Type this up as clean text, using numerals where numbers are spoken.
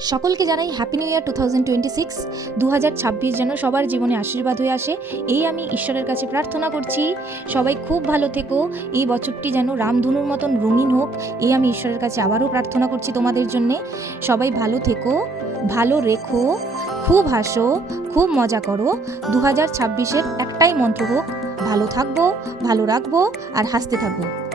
সকলকে জানাই happy new year 2026। 2026 যেন সবার জীবনে আশীর্বাদ হয়ে আসে, এই আমি ঈশ্বরের কাছে প্রার্থনা করছি। সবাই খুব ভালো থেকো, এই বছরটি যেন রামধনুর মতন রঙিন হোক, এই আমি ঈশ্বরের কাছে আবারও প্রার্থনা করছি তোমাদের জন্যে। সবাই ভালো থেকো, ভালো রেখো, খুব হাসো, খুব মজা করো। 2026-এর একটাই মন্ত্র হোক, ভালো থাকবো, ভালো রাখবো আর হাসতে থাকবো।